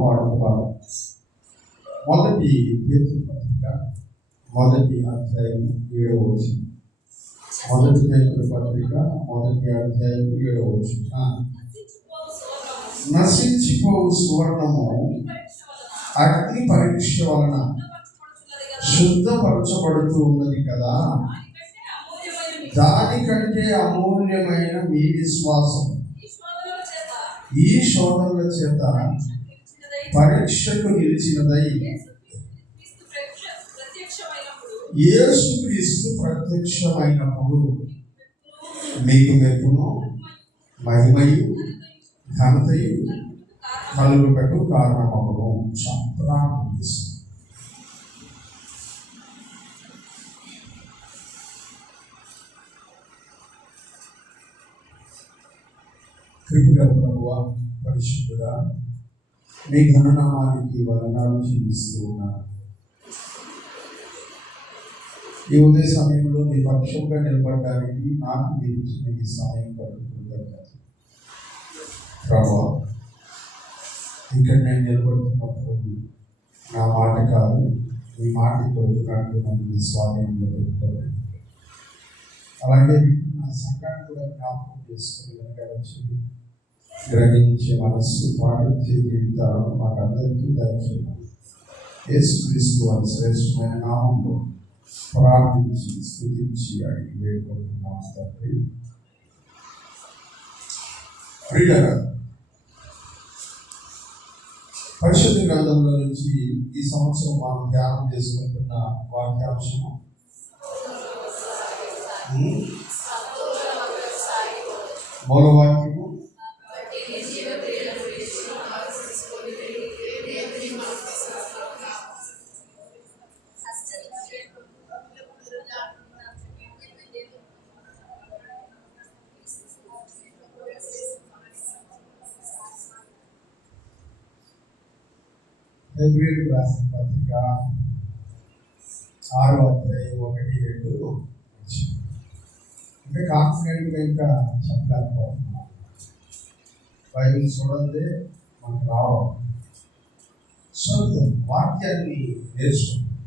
వాటి భాగం. మొదటి పేతురు పత్రిక 1వ అధ్యాయం 7వ వచనం. మొదటి పేతురు పత్రిక 1వ అధ్యాయం 7వ వచనం. నశించిపోవు సువర్ణము అగ్ని పరీక్ష వలన శుద్ధపరచబడుతూ ఉన్నది కదా, దానికంటే అమూల్యమైన మీ విశ్వాసం ఈ శోధనల చేత పరీక్షకు నిలిచినదై యేసుక్రీస్తు ప్రత్యక్షమైనప్పుడు మీకు మెప్పును మహిమయు ఘనతయు కలుగుటకు కారణమగును. కృపగల ప్రభువా, పరిశుద్ధుడా, మీ ఘననామానికి వందనాలు చెల్లిస్తూ ఉన్నాను. ఈ ఉదయ సమయంలో మీ పక్షంగా నిలబడడానికి నాకు మీరు ఇచ్చిన ఈ సమయం కలుగుతుంది. ప్రభువా, ఇక్కడ నేను నిలబడుతున్నప్పుడు నా మాట కాదు, మీ మాట కొడుతున్నట్టు నన్ను మీ స్వాధీనంలో పెట్టుకోవాలి. అలాగే నా సంఘాన్ని కూడా జ్ఞాపకం చేసుకుని వెనకాల గ్రహించే మనస్సు, పాటించే జీవితాలను మాకందరికీ దయచేయాలి. యేసుక్రీస్తు వారి శ్రేష్టమైన నామంలో ప్రార్థించి స్తుతించి అడిగి వేడుకుంటున్నాను తండ్రి. ప్రియులారా, పరిశుద్ధ గ్రంథంలో నుంచి ఈ సంవత్సరం మనం ధ్యానం చేసుకుంటున్న వాక్యాంశము మూలవాక్యము హెబ్రీయులకు రాసిన పత్రిక 6వ అధ్యాయం 1-2. అంటే కాన్ఫిడెంట్గా ఇంకా చెప్పలేకపోతున్నాం. బైబిల్ చూడండి మనకు రావడం వాక్యాన్ని నేర్చుకుంటాం.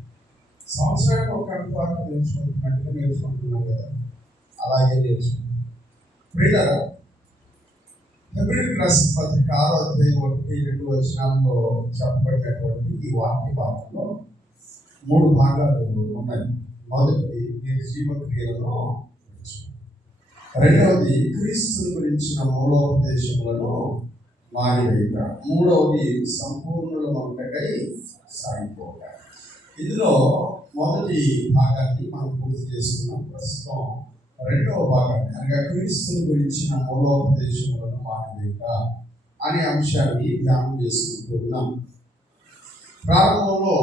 సంవత్సరానికి ఒక పాటు నేర్చుకుంటున్నట్టుగా నేర్చుకుంటున్నాం కదా, అలాగే నేర్చుకుంటాం. ప్రియులారా, హెబ్రీయులకు రాసిన పత్రిక 6వ అధ్యాయం 1-2 వచనాల్లో చెప్పబడినటువంటి ఈ వాక్య భాగంలో 3 భాగాలు ఉన్నాయి. మొదటిది నిర్జీవ క్రియలను, రెండవది క్రీస్తుని గురించిన మూలోపదేశములను మానివేయక, మూడవది సంపూర్ణుల వంటకై సాగిపోక. ఇందులో మొదటి భాగాన్ని మనం పూర్తి చేసుకున్నాం. ప్రస్తుతం రెండవ భాగాన్ని అనగా క్రీస్తుని గురించిన మూలోపదేశములను మానివేయక అనే అంశాన్ని ధ్యానం చేసుకుంటూ ఉన్నాం. ప్రారంభంలో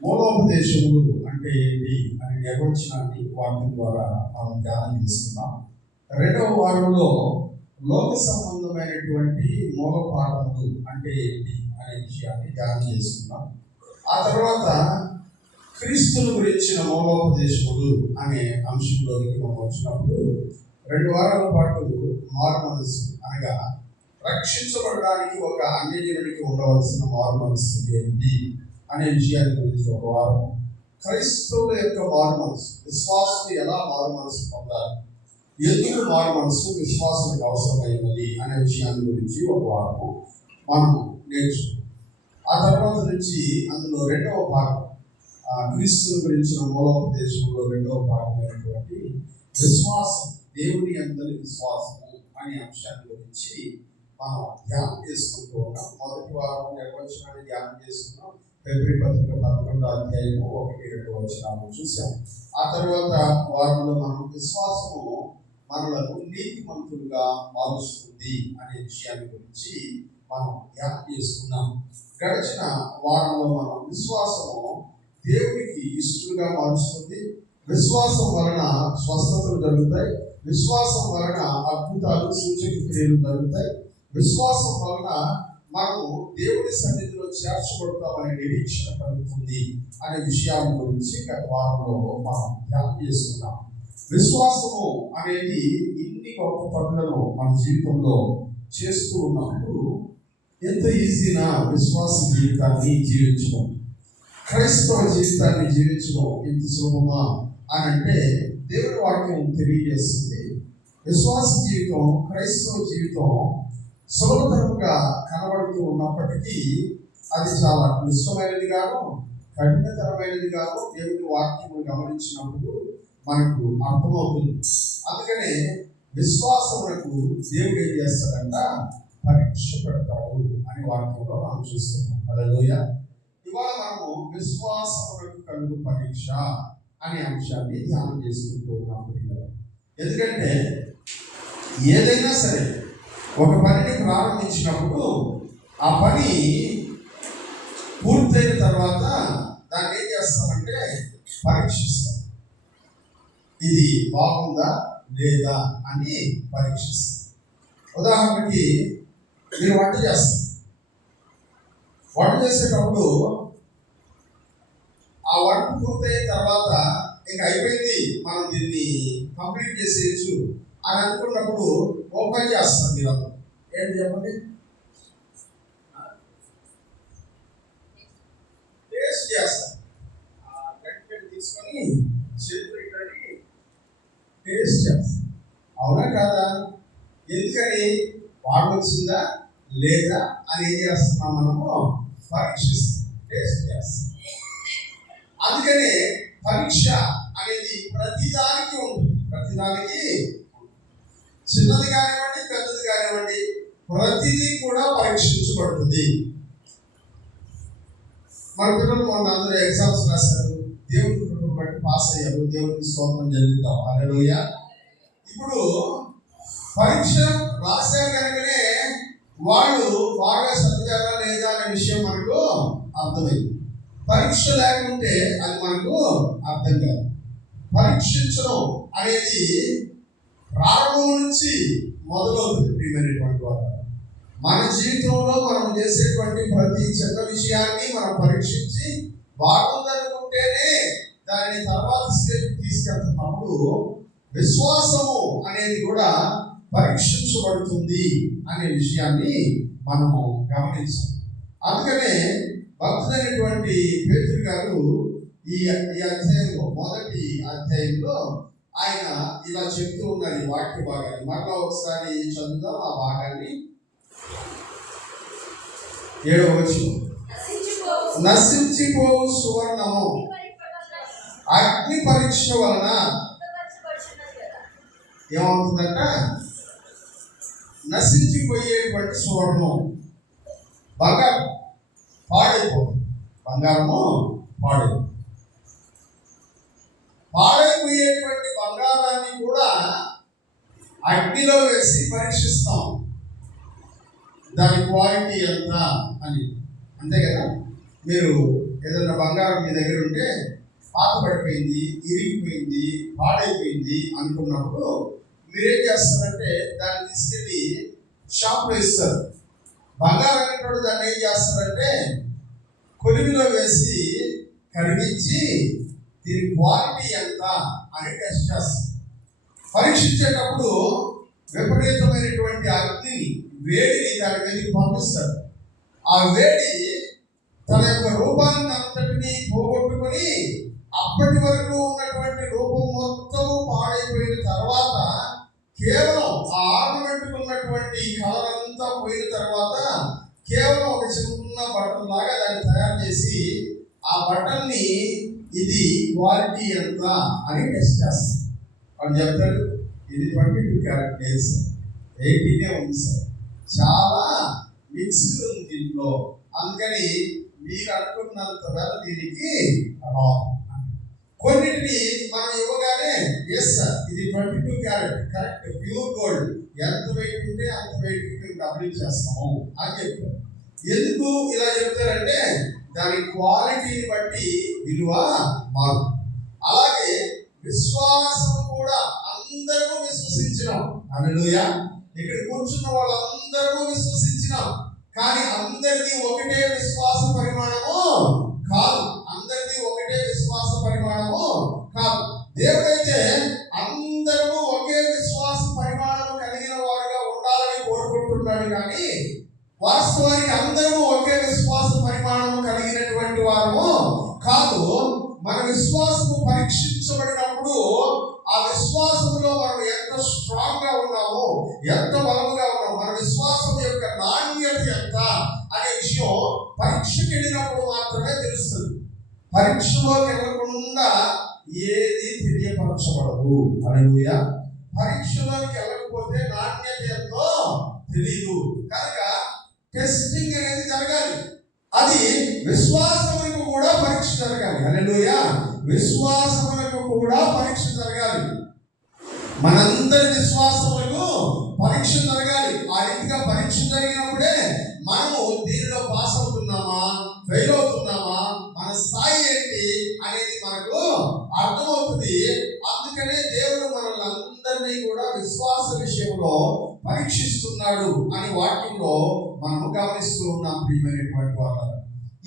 మూలోపదేశములు అంటే ఏంటి అనే నిర్వచనాన్ని వాక్యం ద్వారా మనం ధ్యానం చేసుకున్నాం. రెండవ వారంలో లోక సంబంధమైనటువంటి మూలపాఠములు అంటే ఏంటి అనే విషయాన్ని ధ్యానం చేసుకున్నాం. ఆ తర్వాత క్రీస్తుని గురించిన మూలోపదేశములు అనే అంశంలోకి మనం వచ్చినప్పుడు 2 వారాల పాటు మారు మనసు అనగా రక్షించబడడానికి ఒక అన్యజనుడికి ఉండవలసిన మారు మనసు ఏంటి అనే విషయాన్ని గురించి ఒక వారం, క్రైస్తవుల యొక్క మారు మనసు, విశ్వాసులు ఎలా మారు మనసు పొందాలి, ఎందుకు మారు మనసు విశ్వాసానికి అవసరమైనది అనే విషయాన్ని గురించి ఒక వారం మనం నేర్చుకున్నాం. ఆ తర్వాత నుంచి అందులో రెండవ భాగం క్రీస్తుని గురించిన మూలోపదేశంలో రెండవ భాగమైనటువంటి విశ్వాసం, దేవుని అందరి విశ్వాసము అనే అంశాన్ని గురించి మనం ధ్యానం చేసుకుంటూ ఉన్నాం. మొదటి వారం నిర్వచనాన్ని ధ్యానం చేసుకున్నాం. హెబ్రీ పత్రిక 11వ అధ్యాయం 1-2 వచనాలను చూసాం. ఆ తర్వాత వారంలో మనం విశ్వాసము మనలను నీతిమంతులుగా మారుస్తుంది అనే విషయాన్ని గురించి మనం ధ్యానం చేసుకున్నాం. గడిచిన వారంలో మనం విశ్వాసము దేవునికి ఇష్టలుగా మారుస్తుంది, విశ్వాసం వలన స్వస్థతలు జరుగుతాయి, విశ్వాసం వలన అద్భుతాలు సూచక క్రియలు జరుగుతాయి, విశ్వాసం వలన మనము దేవుడి సన్నిధిలో చేర్చబడతామనే నిరీక్షణ కలుగుతుంది అనే విషయాల గురించి గత వారంలో మనం ధ్యానం చేసుకున్నాం. విశ్వాసము అనేది ఇన్ని గొప్ప పనులను మన జీవితంలో చేస్తూ ఉన్నప్పుడు ఎంత ఈజీనా విశ్వాస జీవితాన్ని జీవించడం, క్రైస్తవ జీవితాన్ని జీవించడం ఎంత సులభమా అని అంటే దేవుని వాక్యం తెలియజేస్తుంది. విశ్వాస జీవితం, క్రైస్తవ జీవితం సులభతరంగా కనబడుతూ ఉన్నప్పటికీ అది చాలా క్లిష్టమైనది గాను, కఠినతరమైనది గాను దేవుని వాక్యము గమనించినప్పుడు మనకు అర్థమవుతుంది. అందుకనే విశ్వాసమునకు దేవుడు ఏం చేస్తాడంట, పరీక్ష పెడతాడు అని వాక్యంలో మనం చూస్తున్నాం. హల్లెలూయా. ఇవాళ మనము విశ్వాసమునకు కలుగు పరీక్ష అనే అంశాన్ని ధ్యానం చేసుకుంటూ ఉన్నాము. ఎందుకంటే ఏదైనా సరే ఒక పనిని ప్రారంభించినప్పుడు ఆ పని పూర్తయిన తర్వాత దాన్ని ఏం చేస్తామంటే పరీక్షిస్తాం. ఇది బాగుందా లేదా అని పరీక్షిస్తాం. ఉదాహరణకి మీరు వంట చేస్తారు. వంట చేసేటప్పుడు ఆ వంట పూర్తయిన తర్వాత ఇంకా అయిపోయింది, మనం దీన్ని కంప్లీట్ చేసేయచ్చు అని అనుకున్నప్పుడు ఓపెన్ చేస్తారు. మీరు ఏంటి చెప్పండి, టేస్ట్ చేస్తారు. గట్టి తీసుకొని చేతులు ఇక్కడికి టేస్ట్ చేస్తారు. అవునా కాదా? ఎందుకని? వాడు వచ్చిందా లేదా అని ఏం చేస్తున్నాం, మనము పరీక్షిస్తాం, టేస్ట్ చేస్తాం. అందుకనే పరీక్ష అనేది ప్రతిదానికి ఉంటుంది. ప్రతిదానికి, చిన్నది కానివ్వండి పెద్దది కానివ్వండి, ప్రతిదీ కూడా పరీక్షించబడుతుంది. మన పిల్లలు మొన్న అందరూ ఎగ్జామ్స్ రాశారు, దేవుని కృపను బట్టి పాస్ అయ్యారు. దేవునికి స్తోత్రం చెల్లిద్దాం. హల్లెలూయా. ఇప్పుడు పరీక్ష రాశారు కనుకనే వాళ్ళు బాగా చదివారా లేదా అనే విషయం మనకు అర్థమైంది. పరీక్ష లేకుంటే అది మనకు అర్థం కాదు. పరీక్షించడం అనేది ప్రారంభం నుంచి మొదలవుతుంది. ప్రియమైనటువంటి వారు, మన జీవితంలో మనం చేసేటువంటి ప్రతి చిన్న విషయాన్ని మనం పరీక్షించి బాగుందనుకుంటేనే దాని తర్వాత స్టేజ్ తీసుకెళ్తున్నప్పుడు విశ్వాసము అనేది కూడా పరీక్షించబడుతుంది అనే విషయాన్ని మనము గమనించాం. అందుకనే భక్తులైనటువంటి పేతురు గారు ఈ అధ్యాయంలో, మొదటి అధ్యాయంలో ఆయన ఇలా చెప్తూ ఉన్నారు. ఈ వాక్య భాగాన్ని మరలా ఒకసారి చదువుదాం. ఆ భాగాన్ని 7వ వచనం, నశించిపోవు సువర్ణము అగ్ని పరీక్ష వలన ఏమవుతుందంట, నశించిపోయేటువంటి సువర్ణం, బంగారం పాడైపోతుంది. బంగారము పాడైపోయేటువంటి బంగారాన్ని కూడా అగ్నిలో వేసి పరీక్షిస్తాం. దాని క్వాలిటీ ఎంత అని. అంతే కదా? మీరు ఏదైనా బంగారం మీ దగ్గర ఉంటే పాత పడిపోయింది, ఇరిగిపోయింది, పాడైపోయింది అనుకున్నప్పుడు మీరేం చేస్తారంటే దాన్ని తీసుకెళ్ళి షాప్లో ఇస్తారు. బంగారం అనేటప్పుడు దాన్ని ఏం చేస్తారంటే కొలిమిలో వేసి కరిగించి దీని క్వాలిటీ ఎంత అని టెస్ట్ చేస్తారు. పరీక్షించేటప్పుడు విపరీతమైనటువంటి అగ్నిని, వేడిని దాని మీదకి పంపిస్తారు. ఆ వేడి తన యొక్క రూపాన్ని అంతటినీ పోగొట్టుకొని అప్పటి వరకు ఉన్నటువంటి రూపం మొత్తము పాడైపోయిన తర్వాత కేవలం ఆ ఆర్నమెంట్ ఉన్నటువంటి కలర్ అంతా పోయిన తర్వాత కేవలం ఒక చిన్న బటన్ లాగా దాన్ని తయారు చేసి ఆ బటన్ని ఇది క్వాలిటీ ఎంత అని టెస్ట్ చేస్తారు. వాళ్ళు చెప్తారు ఇది 22 క్యారెట్ లేదు సార్, 18 ఉంది సార్, చాలా మిక్స్డ్ ఉంది దీంట్లో, అందుకని మీరు అనుకున్నంత వేళ దీనికి రాదు. కొన్నిటిని మనం ఇవ్వగానే ఎస్ సార్ ఇది 22 క్యారెట్ కరెక్ట్ ప్యూర్ గోల్డ్, ఎంత వెయిట్ ఉంటే అంత వెయిట్ మేము డబ్బులు చేస్తాము అని చెప్పారు. ఎందుకు ఇలా చెప్తారంటే దాని క్వాలిటీని బట్టి విలువ మారు. అలాగే విశ్వాసం కూడా అందరూ విశ్వసించినాం. హల్లెలూయా. ఇక్కడ కూర్చున్న వాళ్ళందరూ విశ్వసించినాం. కానీ అందరిది ఒకటే విశ్వాస పరిమాణము కాదు. అందరిది ఒకటే విశ్వాస పరిమాణము కాదు. దేవుడైతే అందరూ ఒకే విశ్వాస పరిమాణం కలిగిన వారుగా ఉండాలని కోరుకుంటున్నాడు. కానీ వాస్తవానికి విశ్వాసము పరీక్షించబడినప్పుడు ఆ విశ్వాసములో మనం ఎంత స్ట్రాంగ్ గా ఉన్నామో, ఎంత బలముగా ఉన్నామో, మన విశ్వాసం యొక్క నాణ్యత ఎంత అనే విషయం పరీక్షకి వెళ్ళినప్పుడు మాత్రమే తెలుస్తుంది. పరీక్షలోకి వెళ్ళకుండా ఏది తెలియపరచబడదు. హల్లెలూయా. పరీక్షలోకి వెళ్ళకపోతే నాణ్యత ఎంతో తెలియదు. కనుక టెస్టింగ్ అనేది జరగాలి. అది విశ్వాసములకు కూడా పరీక్ష జరగాలి. హల్లెలూయా. విశ్వాసములకు కూడా పరీక్ష జరగాలి. మనందరి విశ్వాసములకు పరీక్ష జరగాలి. ఆ రీతిగా పరీక్ష జరిగినప్పుడే మనము దీనిలో పాస్ అవుతున్నామా, ఫెయిల్ అవుతున్నామా, మన స్థాయి ఏంటి అనేది మనకు అర్థమవుతుంది. అందుకనే దేవుడు మనల్ని అందరినీ కూడా విశ్వాస విషయంలో పరీక్షిస్తున్నాడు అని వాక్యంలో మనం గమనిస్తూ ఉన్నాం. ప్రియమైనటువంటి వాళ్ళ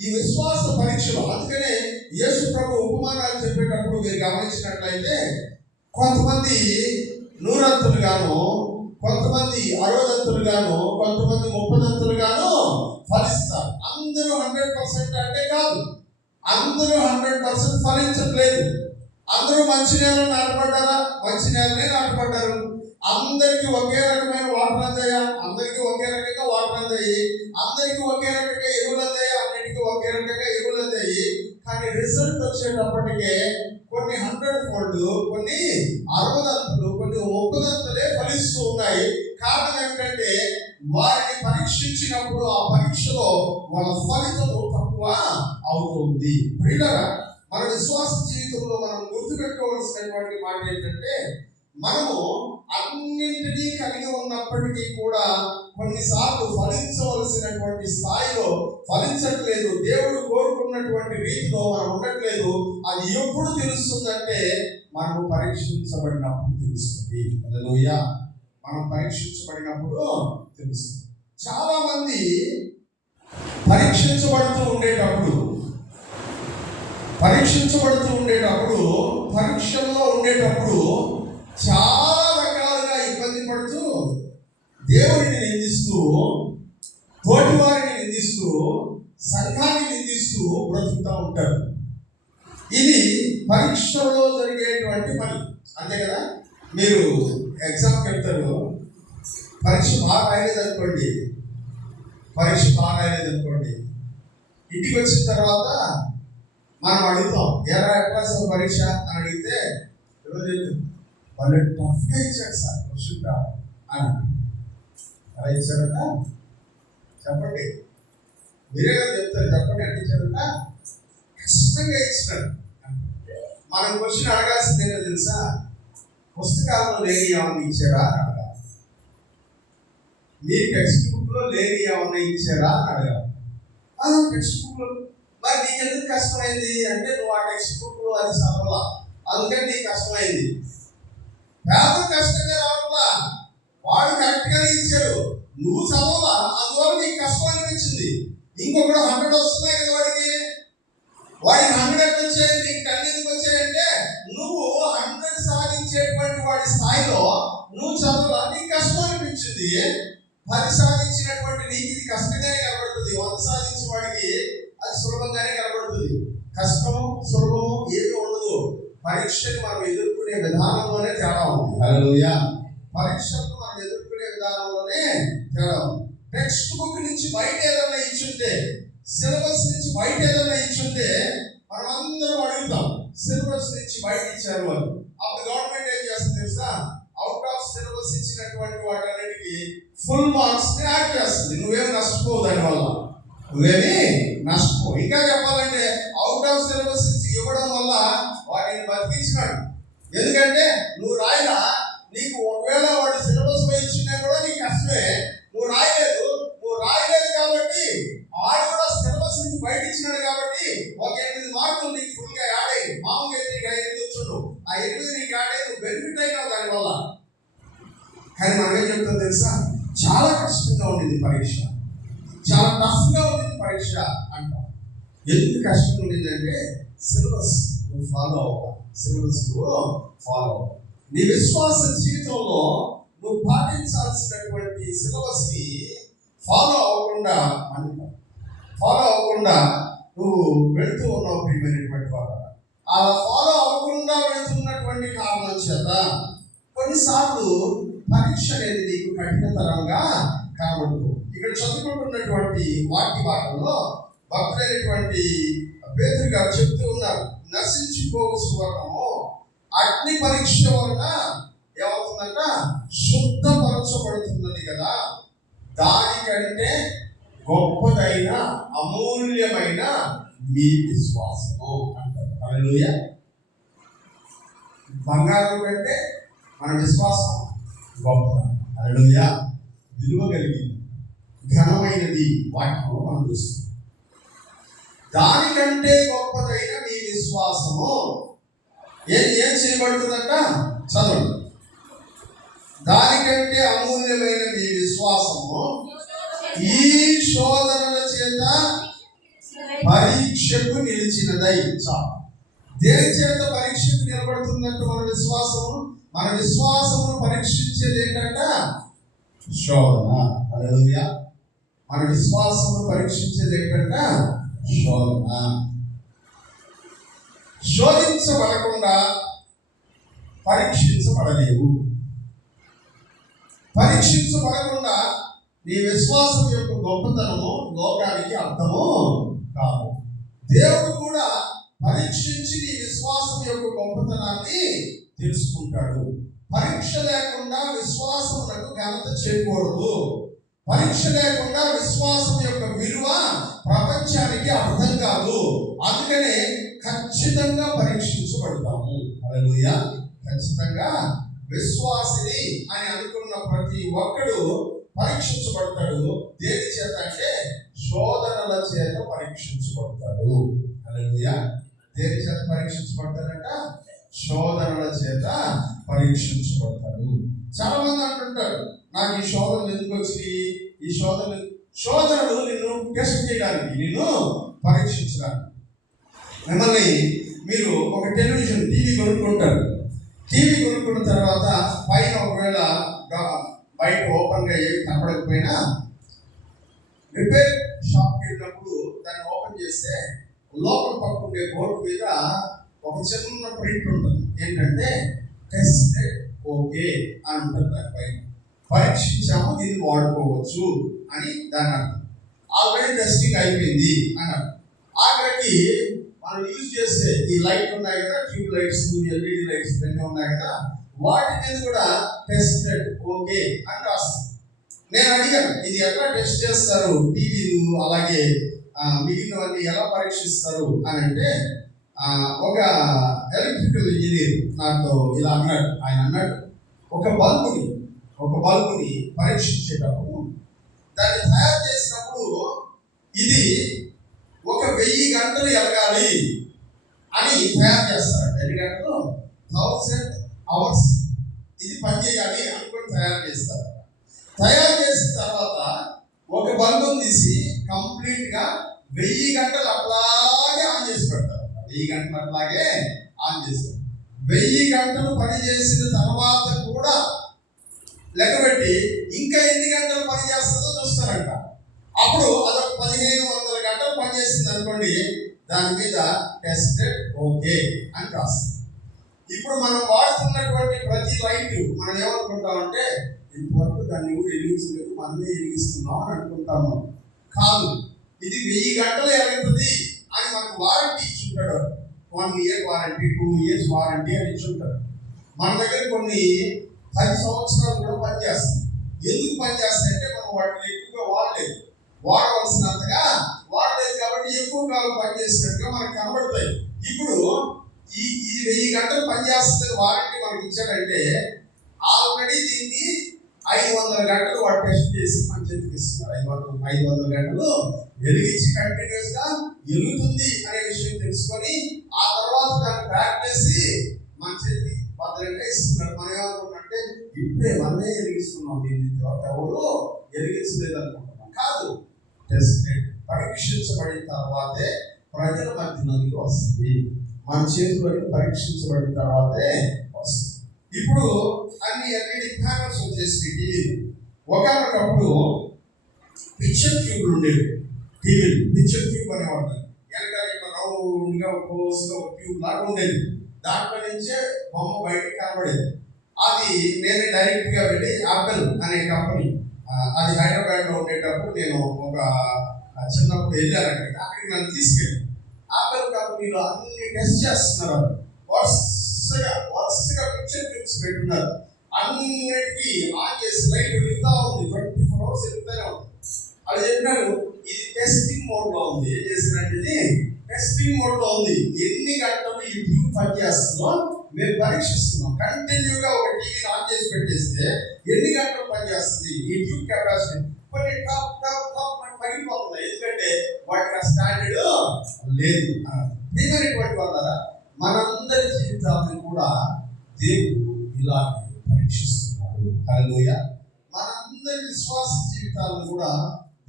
ఈ విశ్వాస పరీక్షలు, అందుకనే యేసు ప్రభు ఉపమానాలు చెప్పేటప్పుడు మీరు గమనించినట్లయితే కొంతమంది నూరంతులుగాను, కొంతమంది 60 కొంతమంది 30 ఫలిస్తారు. అందరూ 100% అంటే కాదు, అందరూ 100% ఫలించట్లేదు. అందరూ మంచి నేలలో నాటపడ్డారా? మంచి నేలనే నాటపడ్డారు. అందరికీ ఒకే రకమైన వాటర్ అందాయా? అందరికీ ఒకే రకంగా వాటర్ అందాయి. అందరికీ ఒకే రకంగా ఎరువులు అందాయా? అన్నిటికీ ఒకే రకంగా ఎరువులు అందాయి. కానీ రిజల్ట్ వచ్చేటప్పటికే కొన్ని 100 fold, కొన్ని 60 కొన్ని 30 ఫలిస్తూ ఉన్నాయి. కారణం ఏమిటంటే వారిని పరీక్షించినప్పుడు ఆ పరీక్షలో వాళ్ళ ఫలితము తక్కువ అవుతుంది. ప్రియులారా, మన విశ్వాస జీవితంలో మనం గుర్తుపెట్టుకోవాల్సినటువంటి మాట ఏంటంటే, మనము అన్నింటినీ కలిగి ఉన్నప్పటికీ కూడా కొన్నిసార్లు ఫలించవలసినటువంటి స్థాయిలో ఫలించట్లేదు. దేవుడు కోరుకున్నటువంటి రీతిలో మనం ఉండట్లేదు. అది ఎప్పుడు తెలుస్తుందంటే మనము పరీక్షించబడినప్పుడు తెలుస్తుంది. హల్లెలూయా. మనం పరీక్షించబడినప్పుడు తెలుస్తుంది. చాలా మంది పరీక్షించబడుతూ ఉండేటప్పుడు పరీక్షల్లో ఉండేటప్పుడు చాలా రకాలుగా ఇబ్బంది పడుతూ, దేవుడిని నిందిస్తూ, తోటి వారిని నిందిస్తూ, సంఘాన్ని నిందిస్తూ బ్రతుకుతూ ఉంటారు. ఇది పరీక్షలో జరిగేటువంటి పని, అంతే కదా. మీరు ఎగ్జామ్కి వెళ్తారు, పరీక్ష బాగా రాయలేదనుకోండి, ఇంటికి వచ్చిన తర్వాత మనం అడుగుతాం, ఎలా ఎట్లా పరీక్ష అని అడిగితే వాళ్ళు టఫ్గా ఇచ్చాడు సార్ క్వశ్చన్ అని. అలా ఇచ్చారట? చెప్పండి, మీరే కదా చెప్తారు. చెప్పండి అంటే ఇచ్చారట, కష్టంగా ఇచ్చినాడు. మనం క్వశ్చన్ అడగాల్సింది ఏంటో తెలుసా? పుస్తకాల్లో లేని ఏమన్నా ఇచ్చారా అని అడగాలి. మీ టెక్స్ట్ బుక్లో లేని ఏమన్నా ఇచ్చారా అని అడగాలి. టెక్స్ట్ బుక్లో మరి నీకు ఎందుకు కష్టమైంది అంటే, నువ్వు ఆ టెక్స్ట్ బుక్లో అది చదవాలా, అందుకని నీకు కష్టమైంది. పేద కష్టంగా రావట్లా, వాడు కరెక్ట్గానే ఇచ్చాడు, నువ్వు చదవాలా, అందువల్ల నీకు కష్టం అనిపించింది. ఇంకొకడు 100 వస్తున్నాయి కదా వాడికి 100 ఎట్లా వచ్చాయి, నీకు 10 ఎందుకు వచ్చాయంటే నువ్వు 100 సాధించేటువంటి వాడి స్థాయిలో నువ్వు చదవాలా, నీకు కష్టం అనిపించింది. 10 సాధించినటువంటి నీకు ఇది కష్టంగానే కనబడుతుంది, 100 సాధించిన వాడికి అది సులభంగానే కనబడుతుంది. కష్టము సులభము ఏమీ ఉండదు. పరీక్షను మనం ఎదుర్కొనే విధానంలోనే తేడా ఉంది. హల్లెలూయా. పరీక్షలను మనం ఎదుర్కొనే విధానంలోనే తేడా ఉంది. టెక్స్ట్ బుక్ నుంచి బయట ఏదైనా ఇచ్చుంటే, సిలబస్ నుంచి బయట ఏదైనా ఇచ్చుంటే మనం అందరం అడుగుతాం, సిలబస్ నుంచి బయట ఇచ్చారు అని. అప్పుడు గవర్నమెంట్ ఏం చేస్తుంది తెలుసా? అవుట్ ఆఫ్ సిలబస్ ఇచ్చినటువంటి వాటన్నిటికీ ఫుల్ మార్క్స్ యాడ్ చేస్తుంది. నువ్వేం నష్టపోవు దానివల్ల, నువ్వేమి నష్టపో. ఇంకా చెప్పాలంటే అవుట్ ఆఫ్ సిలబస్ ఇవ్వడం వల్ల వాడిని బతికించినాడు. ఎందుకంటే నువ్వు రాయినా, నీకు ఒకవేళ వాడి సిలబస్ ఇచ్చినా కూడా నీకు కష్టమే. నువ్వు రాయలేదు కాబట్టి వాడు కూడా సిలబస్ నుంచి బయట ఇచ్చినాడు కాబట్టి ఒక 8 మార్కులు నీకు ఫుల్గా యాడ్ అయ్యి, మామూలుగా అయితే నీకు 5 వచ్చుండు, ఆ 8 నీకు యాడ్ అయ్యి నువ్వు బెనిఫిట్ అయినావు దానివల్ల. కానీ మనం ఏం చెప్తాం తెలుసా? చాలా కష్టంగా ఉండేది పరీక్ష, చాలా టఫ్గా ఉండేది పరీక్ష అంటాం. ఎందుకు కష్టంగా ఉండేదంటే సిలబస్ నువ్వు ఫాలో అవ్వాలి. నీ విశ్వాస జీవితంలో నువ్వు పాటించాల్సినటువంటి సిలబస్ని ఫాలో అవ్వకుండా నువ్వు వెళ్తూ ఉన్నావు. ప్రియమైనటువంటి వాళ్ళ అలా ఫాలో అవ్వకుండా వెళుతున్నటువంటి కారణం చేత కొన్నిసార్లు పరీక్ష అనేది నీకు కఠినతరంగా కనబడుతుంది. ఇక్కడ చదువుకుంటున్నటువంటి వాక్య భాగంలో భక్తులైనటువంటి పేతురు గారు చెప్తూ ఉన్నారు, నశించిపోవు సువర్ణము అగ్ని పరీక్ష వలన ఏమవుతుందంట, శుద్ధపరచబడుతున్నది కదా, దానికంటే గొప్పదైన అమూల్యమైన మీ విశ్వాసము అంటారు. హల్లెలూయా. బంగారం కంటే మన విశ్వాసం గొప్పది. హల్లెలూయా. విలువ కలిగింది, ఘనమైనది వాక్యంలో మనం చూస్తాం. దానికంటే గొప్పదైన మీ విశ్వాసము ఏం చేయబడుతుందంట, చదవండి. దానికంటే అమూల్యమైన మీ విశ్వాసము ఈ శోధనల చేత పరీక్షకు నిలిచినదై. దేని చేత పరీక్షకు నిలబడుతుందంటే మన విశ్వాసమును పరీక్షించేది ఏంటంట, శోధన. హల్లెలూయా. మన విశ్వాసమును పరీక్షించేది ఏంటంట, శోధన. శోధించబడకుండా పరీక్షించబడలేవు. పరీక్షించబడకుండా నీ విశ్వాసం యొక్క గొప్పతనము లోకానికి అర్థము కాదు. దేవుడు కూడా పరీక్షించి నీ విశ్వాసం యొక్క గొప్పతనాన్ని తెలుసుకుంటాడు. పరీక్ష లేకుండా విశ్వాసమునకు ఘనత చేయకూడదు. పరీక్ష లేకుండా విశ్వాసం యొక్క విలువ ప్రపంచానికి అర్థం కాదు. అందుకనే ఖచ్చితంగా పరీక్షించబడతాము. హల్లెలూయా. ఖచ్చితంగా విశ్వాసిని అని అనుకున్న ప్రతి ఒక్కడు పరీక్షించబడతాడు. దేని చేత అంటే శోధనల చేత పరీక్షించబడతాడు. హల్లెలూయా. దేని చేత పరీక్షించబడతాడంట, శోధనల చేత పరీక్షించబడతాడు. చాలా మంది అంటుంటారు, నాకు ఈ శోధనలు ఎందుకు వచ్చినాయి, ఈ శోధనలు నిన్ను టెస్ట్ చేయడానికి, నిన్ను పరీక్షించడానికి. మిమ్మల్ని మీరు ఒక టెలివిజన్ టీవీ కొనుక్కుంటారు. టీవీ కొనుక్కున్న తర్వాత పైన ఒకవేళ బయట ఓపెన్గా ఏమి కనపడకపోయినా రిపేర్ షాప్కి వెళ్ళినప్పుడు దాన్ని ఓపెన్ చేస్తే లోపల పక్కుండే బోర్డు మీద ఒక చిన్న ప్రింట్ ఉంటుంది. ఏంటంటే టెస్టెడ్ ఓకే అని ఉంటుంది. దానిపైన పరీక్షించాము, దీన్ని వాడుకోవచ్చు అని దాని అర్థం. ఆల్రెడీ టెస్టింగ్ అయిపోయింది అని అర్థం. ఆఖరికి మనం యూజ్ చేసే ఈ లైట్ ఉన్నాయి కదా, ట్యూబ్ లైట్స్, ఎల్ఈడి లైట్స్ ఇవన్నీ ఉన్నాయి కదా, వాటి మీద కూడా టెస్టెడ్ ఓకే అని రాస్తుంది. నేను అడిగాను, ఇది ఎలా టెస్ట్ చేస్తారు, టీవీలు అలాగే మిగిలినవన్నీ ఎలా పరీక్షిస్తారు అని అంటే, ఒక ఎలక్ట్రికల్ ఇంజనీర్ నాతో ఇలా అన్నాడు. ఆయన అన్నాడు, ఒక బల్బుని పరీక్షించేటప్పుడు దాన్ని తయారు చేసినప్పుడు ఇది 1000 గంటలు ఎలగాలి అని తయారు చేస్తారు. ఎన్ని గంటలు? 1000 hours ఇది పనిచేయాలి అనుకుని తయారు చేస్తారు. తయారు చేసిన తర్వాత ఒక బల్బును తీసి కంప్లీట్గా 1000 గంటలు అట్లాగే ఆన్ చేసి పెడతారు. 1000 గంటలు అట్లాగే ఆన్ చేస్తారు. 1000 గంటలు పని చేసిన తర్వాత కూడా లెక్కబెట్టి ఇంకా ఎన్ని గంటలు పని చేస్తుందో చూస్తారంట. అప్పుడు అదొక 1500 గంటలు పనిచేసింది అనుకోండి, దాని మీద టెస్టెడ్ ఓకే అని రాస్తుంది. ఇప్పుడు మనం వాడుతున్నటువంటి ప్రతి లైట్ మనం ఏమనుకుంటామంటే, ఇంతవరకు దాన్ని కూడా వెలిగించలేదు, మనమే వెలిగిస్తున్నాం అని అనుకుంటాము. కాదు, ఇది 1000 గంటలు ఎలుగుతుంది అని మనకు వారంటీ ఇచ్చుంటాడు. 1 year వారంటీ, 2 years వారంటీ అని ఇచ్చుంటాడు. మన దగ్గర కొన్ని 10 సంవత్సరాలు కూడా పనిచేస్తాయి. ఎందుకు పనిచేస్తాయంటే మనం వాటిని ఎక్కువగా వాడవలసినంతగా వాడలేదు కాబట్టి ఎక్కువ కాలం పనిచేసినట్టుగా మనకు కనబడతాయి. ఇప్పుడు ఇది 1000 గంటలు పనిచేస్తుంది వారంటీ మనకి ఇచ్చాడంటే, ఆల్రెడీ దీన్ని 500 గంటలు వాడు టెస్ట్ చేసి మన చేతికి ఇస్తున్నారు. 500 గంటలు వెలిగించి కంటిన్యూస్ గా ఎలుగుతుంది అనే విషయం తెలుసుకొని ఆ తర్వాత దాన్ని ప్యాక్ చేసి మన చేతికి భద్రంగా ఇస్తున్నాడు. మనం ఏమనుకుంటే ఇప్పుడే మనమే వెలిగిస్తున్నాం, దీన్ని ఎవరు వెలిగించలేదు అనుకుంటున్నాం. కాదు, టెస్టెడ్ పరీక్షించబడిన తర్వాతే ప్రజల మధ్యలోకి వస్తుంది. మన చేతులకు పరీక్షించబడిన తర్వాతే వస్తుంది. ఇప్పుడు అన్ని ఎల్ఈడి ప్యానల్స్ వచ్చేసి టీవీలు. ఒకనొకప్పుడు పిక్చర్ ట్యూబ్లు ఉండేవి. టీవీలు పిక్చర్ ట్యూబ్ అనేవాళ్ళు. వెనకాల రౌండ్గా క్లోజ్గా ఒక ట్యూబ్ లాగా ఉండేది. దాంట్లో నుంచే బొమ్మ బయటికి కనబడేది. అది నేను డైరెక్ట్గా వెళ్ళి యాపిల్ అనే కంపెనీ, అది హైదరాబాద్లో ఉండేటప్పుడు నేను ఒక చిన్నప్పుడు వెళ్ళాను అక్కడికి నన్ను తీసుకెళ్ళి. యాపిల్ కంపెనీలో అన్ని టెస్ట్ చేస్తున్నారు. వరుసగా పిక్చర్ ట్యూబ్స్ పెట్టున్నారు. అన్నిటికీ ఆన్ చేసి లైట్ వెలుగుతూ ఉంది, 24 hours వెలుగుతూనే ఉంది. అది చెప్పినారు ఇది టెస్టింగ్ మోడ్లో ఉంది. ఏం చేసినట్టు ఇది టెస్టింగ్ మోడ్లో ఉంది. ఎన్ని గంటలు ఈ ట్యూబ్ పనిచేస్తుందో మేము పరీక్షిస్తున్నాం. కంటిన్యూగా ఒక టీవీని ఆన్ చేసి పెట్టేస్తే ఎన్ని గంటలు పనిచేస్తుంది ఈ ట్యూబ్ కెపాసిటీ. కొన్ని టాప్ టాప్ టాప్ అని పగిలిపోతున్నాయి, ఎందుకంటే వాటికి ఆ స్టాండర్డ్ లేదు. ప్రియమైనటువంటి వాళ్ళ మనందరి జీవితాలను కూడా దేవుడు ఇలాగే పరీక్షిస్తున్నాడు. హల్లెలూయా. మనందరి విశ్వాస జీవితాలను కూడా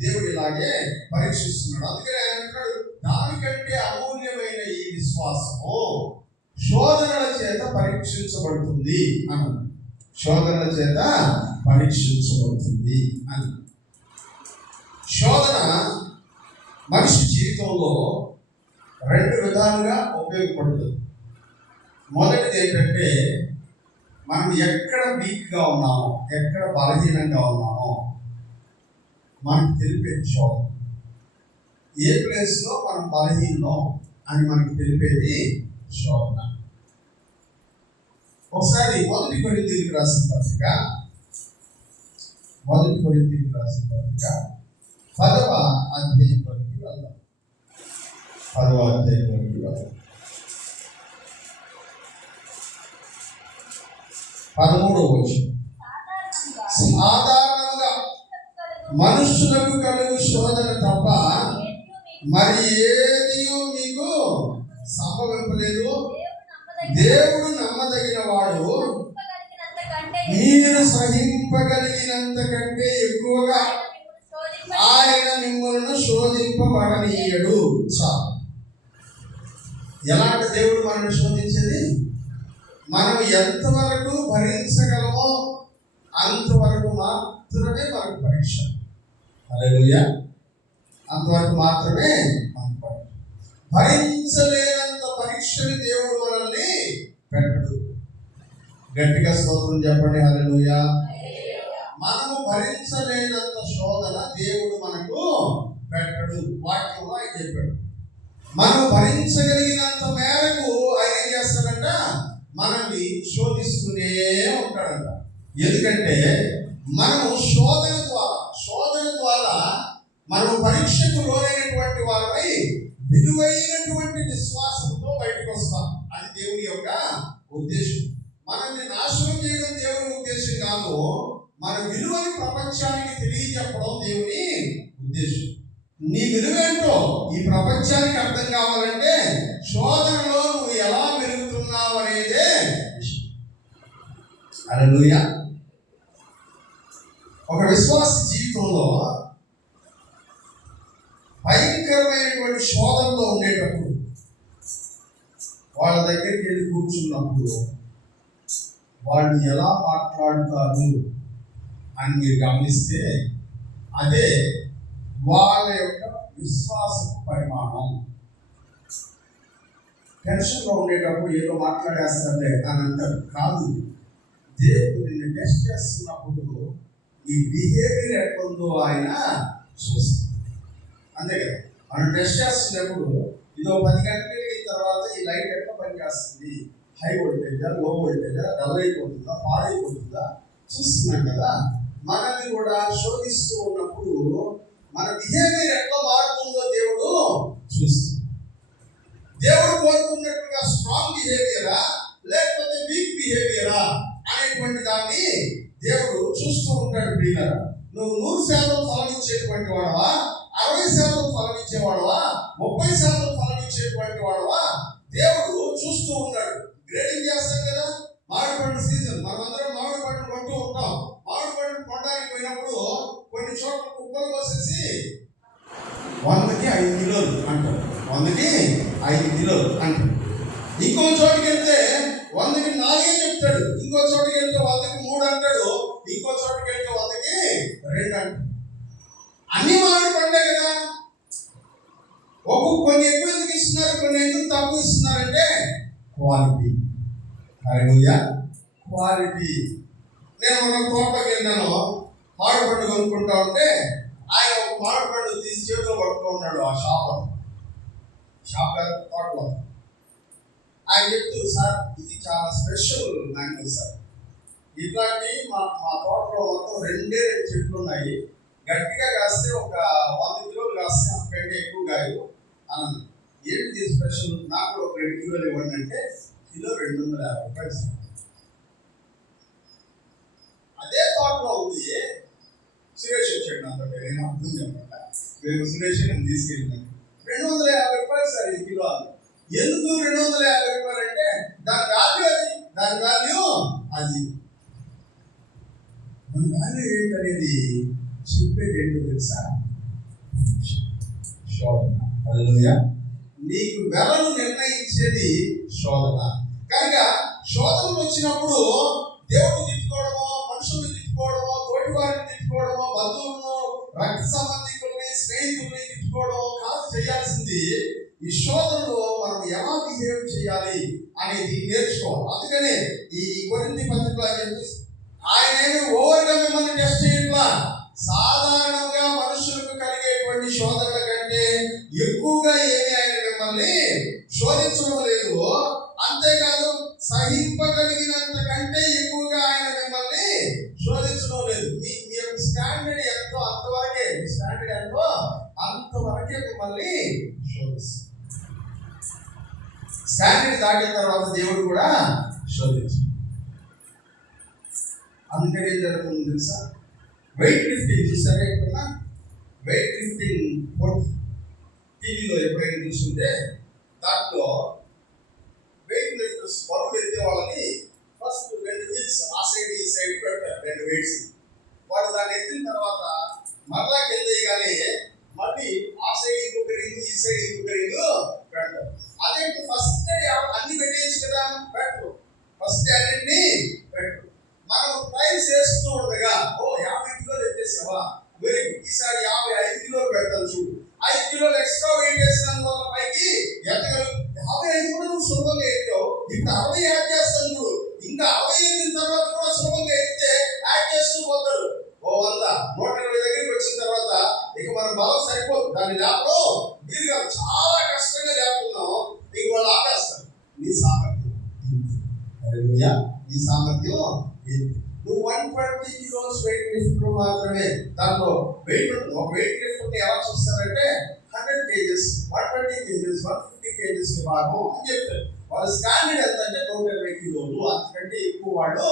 దేవుడు ఇలాగే పరీక్షిస్తున్నాడు. అందుకని ఆయన అంటాడు, దానికంటే అమూల్యమైన ఈ విశ్వాసము శోధనల చేత పరీక్షించబడుతుంది అన్నాడు. శోధనల చేత పరీక్షించబడుతుంది అని. శోధన మనిషి జీవితంలో 2 విధాలుగా ఉపయోగపడుతుంది. మొదటిది ఏంటంటే మనం ఎక్కడ వీక్గా ఉన్నామో, ఎక్కడ బలహీనంగా ఉన్నామో మనకు తెలిపేది శోధన. ఏ ప్లేస్లో మనం బలహీనం అని మనకు తెలిపేది శోధన. ఒకసారి 1 కొరింథీయులకు రాసిన పత్రిక 10వ అధ్యాయంలోకి వెళ్దాం. 10వ అధ్యాయంలోకి వెళ్దాం. 13వ వచనం. సాధారణంగా మనుషులకు కలుగు శోధన తప్ప మరి ఏది మీకు సంభవింపలేదు. దేవుడు నమ్మదగిన వాడు, మీరు సహింపగలిగినంత కంటే ఎక్కువగా ఆయన మిమ్మల్ని శోధింపబడనీయడు. చాలు. ఎలాంటి దేవుడు మనల్ని శోధించేది? మనం ఎంతవరకు భరించగలమో అంతవరకు మాత్రమే మనకు పరీక్ష. హల్లెలూయా. అంతవరకు మాత్రమే మనకు పరీక్ష. భరించలేనంత పరీక్షని దేవుడు మనల్ని పెట్టడు. గట్టిగా స్తోత్రం చెప్పండి. హల్లెలూయా. మనము భరించలేనంత శోధన దేవుడు మనకు పెట్టడు. వాక్యంలో ఆయన చెప్పాడు. మనం భరించగలిగినంత మేరకు ఆయన ఏం చేస్తాడంట? మనల్ని శోధిస్తూనే ఉంటాడంట. ఎందుకంటే మనము శోధన ద్వారా మనం పరీక్షకు లోనైనటువంటి వారిపై విలువైనటువంటి విశ్వాసంతో బయటకు వస్తాం. అది దేవుని యొక్క ఉద్దేశం. మనల్ని నాశనం చేయడం దేవుని ఉద్దేశం కాదు. మన విలువని ప్రపంచానికి తెలియజెప్పడం దేవుని ఉద్దేశం. నీ విలువేంటో ఈ ప్రపంచానికి అర్థం కావాలంటే శోధనలో నువ్వు ఎలా వెలుగుతున్నావు అనేదే విషయం. హల్లెలూయా. ఒక విశ్వాస జీవితంలో భయంకరమైనటువంటి శోధనలో ఉండేటప్పుడు వాళ్ళ దగ్గరికి వెళ్ళి కూర్చున్నప్పుడు వాళ్ళు ఎలా మాట్లాడుతారు అని మీరు గమనిస్తే అదే వాళ్ళ యొక్క విశ్వాసపు పరిమాణం. టెన్షన్లో ఉండేటప్పుడు ఏదో మాట్లాడేస్తారే అని అంటారు. కాదు, దేవుడు నిన్ను టెస్ట్ చేస్తున్నప్పుడు ఈ బిహేవియర్ ఎట్లుందో ఆయన చూస్తాడు. అంతే కదా. మనం టెస్ట్ చేస్తున్నప్పుడు ఇదో 10 గంటలకి తర్వాత ఈ లైట్ ఎట్లా పనిచేస్తుంది, హై వోల్టేజా, లో వోల్టేజా, డల్ అయిపోతుందా, పాడైపోతుందా చూస్తున్నాం కదా. మనల్ని కూడా శోధిస్తూ ఉన్నప్పుడు మన బిహేవియర్ ఎట్లా మారుతుందో దేవుడు చూస్తాడు. దేవుడు కోరుకున్నట్టుగా స్ట్రాంగ్ బిహేవియరా లేకపోతే వీక్ బిహేవియరా అనేటువంటి దాన్ని దేవుడు చూస్తూ ఉంటాడు. ప్రియులారా, నువ్వు 100% ఫలమిచ్చేటువంటి వాడవా, 60% ఫలమిచ్చేవాడవా, 30% ఫలమిచ్చేటువంటి వాడవా దేవుడు చూస్తూ ఉన్నాడు. గ్రేడింగ్ చేస్తాం కదా. మామిడి పండు సీజన్, మనమందరం మామిడి పండు కొంటూ ఉంటాం. మామిడి పండు కొనడానికి పోయినప్పుడు కొన్ని చోట్ల కుప్పలు పోసేసి 100కి 5 కిలోలు అంటారు, 100కి 5 కిలోలు అంటారు. ఇంకో చోటుకి వెళ్తే 100కి 4 చెప్తాడు, ఇంకో చోటుకి వెళ్తే 100కి 3 అంటాడు, ఇంకో చోటుకి వెళ్తే 100కి 2 అంటాడు. అన్ని మామిడి పండే కదా. కొన్ని ఎక్కువ ఎందుకు ఇస్తున్నారు? సేవకులు ఎందుకు తక్కువ ఇస్తున్నారంటే క్వాలిటీ. హల్లెలూయా, క్వాలిటీ. నేను ఒక తోటకి వెళ్ళాను, మామిడి పండు కొనుక్కుంటా ఉంటే ఆయన ఒక మామిడి పండు తీసి చేతిలో పట్టుకో ఉన్నాడు. ఆ షాప్ తోటలో ఆయన చెప్తూ, సార్ ఇది చాలా స్పెషల్ మ్యాంగో సార్, ఇట్లాంటి మా తోటలో మొత్తం 2 చెట్లు ఉన్నాయి, గట్టిగా కాస్తే ఒక 100 కిలోలు కాస్తే అంతకంటే ఎక్కువ కాయలు అన్నది. ఏంటి స్పెషల్, నాకు ఒక 2 కిలోలు ఇవ్వండి అంటే కిలో 250 రూపాయలు సార్. అదే తోటలో ఉంది సురేష్ వచ్చాడు నాతో, నేను అర్థం చెప్పాక మేము సురేష్ నేను తీసుకెళ్ళినాను. 250 రూపాయలు సార్ ఈ కిలో. ఎందుకు 250 రూపాయలు అంటే దాని వాల్యూ అది, దాని వాల్యూ అది. మన వాల్యూ ఏంటనేది చెప్పేది ఏంటో తెలుసా? శోధన. హల్లెలూయా. నీకు వెలను నిర్ణయించేది శోధన. కనుక శోధనలు వచ్చినప్పుడు దేవుడిని తిట్టుకోవడమో, మనుషుల్ని తిట్టుకోవడమో, తోటి వారిని తిట్టుకోవడమో, బంధువులను, రక్త సంబంధికుల్ని, స్నేహితుల్ని తిట్టుకోవడమో కాదు చేయాల్సింది. ఈ శోధనలో మనం ఎలా బిహేవ్ చేయాలి అనేది నేర్చుకోవాలి. అందుకనే ఈ కొరింథీ పత్రికలో ఆయన ఓవర్గా మిమ్మల్ని టెస్ట్ చేయట్లా. సాధారణంగా మనుషులకు కలిగేటువంటి శోధనల కంటే ఎక్కువగా ఏమి ఆయన మిమ్మల్ని శోధించడం లేదు. అంతేకాదు సహింపగలిగినంత కంటే ఎక్కువగా ఆయన మిమ్మల్ని శోధించడం లేదు. మీ యొక్క స్టాండర్డ్ ఎంతో అంతవరకే, మీ స్టాండర్డ్ ఎంతో అంతవరకే మిమ్మల్ని శోధిస్తారు. స్టాండర్డ్ దాటిన తర్వాత దేవుడు కూడా శోధించు. అందుకని ఏం జరుగుతుంది తెలుసా? వెయిట్ లిఫ్టింగ్ చూసారా? ఎప్పుడన్నా వెయిట్ లిఫ్టింగ్ టీవీలో ఎప్పుడైనా చూస్తుంటే దాంట్లో వెయిట్ లిఫ్టర్స్ బరువులు ఎత్తే వాళ్ళని ఫస్ట్ 2 వీల్స్ ఆ సైడ్ ఈ సైడ్ పెడతారు, 2 వెయిట్స్. వాడు దాన్ని ఎత్తిన తర్వాత మరలా కింద కానీ మళ్ళీ ఆ సైడ్ ఇంకొక రింగ్, ఈ సైడ్ ఇంకొక రింగ్ పెడతారు. అదేంటి ఫస్ట్ అన్ని పెట్టేయచ్చు కదా? పెట్టరు. ఫస్ట్ అన్నింటినీ పెట్టరు. మనం ప్రైస్ వేస్తూ ఉండగా 50 కిలోలు ఎత్తేసావా, వెరీ గుడ్, ఈసారి 55 కిలోలు పెడతాను చూడు. 5 కిలోలు ఎక్స్ట్రా వెయిట్ వేసిన వల్ల పైకి ఎత్తగలరు. 55 కూడా నువ్వు సులభంగా ఎత్తావు, ఇప్పుడు 60 యాడ్ చేస్తాను చూడు. ఇంకా 60 ఎత్తిన తర్వాత కూడా సులభంగా ఎత్తితే యాడ్ చేస్తూ పోతారు. 100, 120 దగ్గరికి వచ్చిన తర్వాత ఇక మన బలం సరిపోదు, దాన్ని లేపడం వీరుగా చాలా కష్టంగా లేపుతున్నాం. ఇక వాళ్ళు ఆపేస్తారు. నీ సామర్థ్యం నీ సామర్థ్యం నువ్వు 120 కిలోస్ వెయిట్ లిఫ్ట్ మాత్రమే. దాంట్లో వెయిట్ ఒక వెయిట్ లిఫ్ట్ ఎలా చూస్తారంటే 100 కేజెస్, 120 కేజెస్, 150 కేజెస్ భాగం అని చెప్తారు. వాళ్ళ స్టాండర్డ్ ఎంత అంటే 120 కిలోలు, అంతకంటే ఎక్కువ వాళ్ళు